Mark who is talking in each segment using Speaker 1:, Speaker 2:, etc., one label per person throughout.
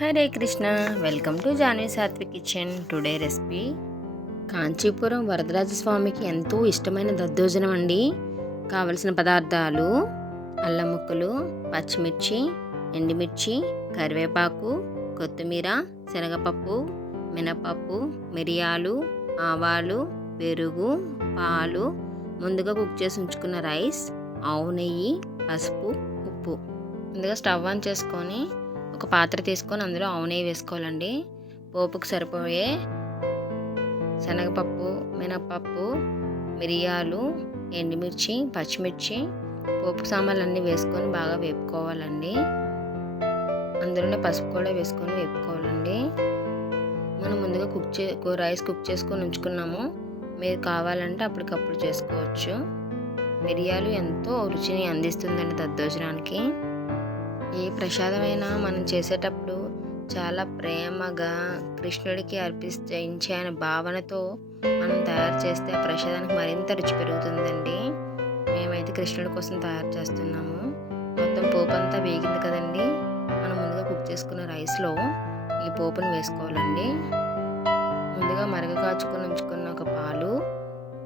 Speaker 1: Hare Krishna. Welcome to Janvi Satvik kitchen today recipe Kanchipuram వరదరాజస్వామికి ఎంతో ఇష్టమైన దద్దోజనం అండి. కావలసిన పదార్థాలు అల్లం ముక్కలు పచ్చిమిర్చి ఎండుమిర్చి కరివేపాకు కొత్తిమీర శనగపప్పు మినపప్పు మిరియాలు ఆవాలు పెరుగు పాలు ముందుగా కుక్ చేసి ఉంచుకున్న రైస్ ఆవు నెయ్యి పసుపు ఉప్పు. ముందుగా స్టవ్ ఆన్ చేసుకొని ఒక పాత్ర తీసుకొని అందులో ఆవు నెయ్యి వేసుకోవాలండి. పోపుకు సరిపోయే శనగపప్పు మినపప్పు మిరియాలు ఎండుమిర్చి పచ్చిమిర్చి పోపు సామాన్లు అన్నీ వేసుకొని బాగా వేపుకోవాలండి. అందులోనే పసుపు కూడా వేసుకొని వేపుకోవాలండి. మనం ముందుగా కుక్ చే రైస్ కుక్ చేసుకొని ఉంచుకున్నాము. మీరు కావాలంటే అప్పటికప్పుడు చేసుకోవచ్చు. మిరియాలు ఎంతో రుచిని అందిస్తుందండి దద్దోజనానికి. ఏ ప్రసాదమైనా మనం చేసేటప్పుడు చాలా ప్రేమగా కృష్ణుడికి అర్పించే అనే భావనతో మనం తయారు చేస్తే ఆ ప్రసాదానికి మరింత రుచి పెరుగుతుందండి. మేమైతే కృష్ణుడి కోసం తయారు చేస్తున్నాము. మొత్తం పోపు అంతా వేగింది కదండి. మనం ముందుగా కుక్ చేసుకున్న రైస్లో ఈ పోపును వేసుకోవాలండి. ముందుగా మరగ కాచుకొని ఉంచుకున్న ఒక పాలు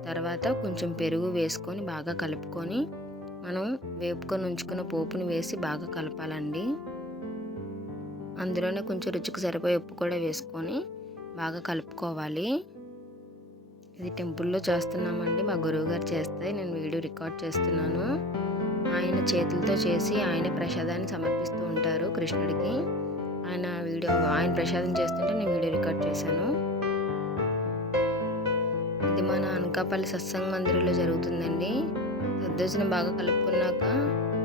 Speaker 1: తర్వాత కొంచెం పెరుగు వేసుకొని బాగా కలుపుకొని మనం వేపుకొని ఉంచుకున్న పోపుని వేసి బాగా కలపాలండి. అందులోనే కొంచెం రుచికి సరిపోయే ఉప్పు కూడా వేసుకొని బాగా కలుపుకోవాలి. ఇది టెంపుల్లో చేస్తున్నామండి. మా గురువుగారు చేస్తే నేను వీడియో రికార్డ్ చేస్తున్నాను. ఆయన చేతులతో చేసి ఆయన ప్రసాదాన్ని సమర్పిస్తూ ఉంటారు కృష్ణుడికి. ఆయన వీడియో ఆయన ప్రసాదం చేస్తుంటే నేను వీడియో రికార్డ్ చేశాను. ఇది మన అనకాపల్లి సత్సంగ మందిరంలో జరుగుతుందండి. దద్దోజనం బాగా కలుపుకున్నాక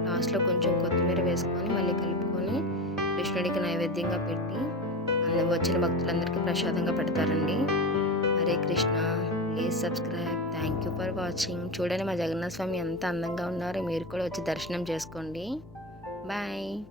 Speaker 1: లాస్ట్లో కొంచెం కొత్తిమీర వేసుకొని మళ్ళీ కలుపుకొని కృష్ణుడికి నైవేద్యంగా పెట్టి అందరూ వచ్చిన భక్తులందరికీ ప్రసాదంగా పెడతారండి. Hare Krishna. Please subscribe thank you for watching చూడండి మా జగన్నాథ స్వామి ఎంత అందంగా ఉన్నారో మీరు కూడా వచ్చి దర్శనం చేసుకోండి. బాయ్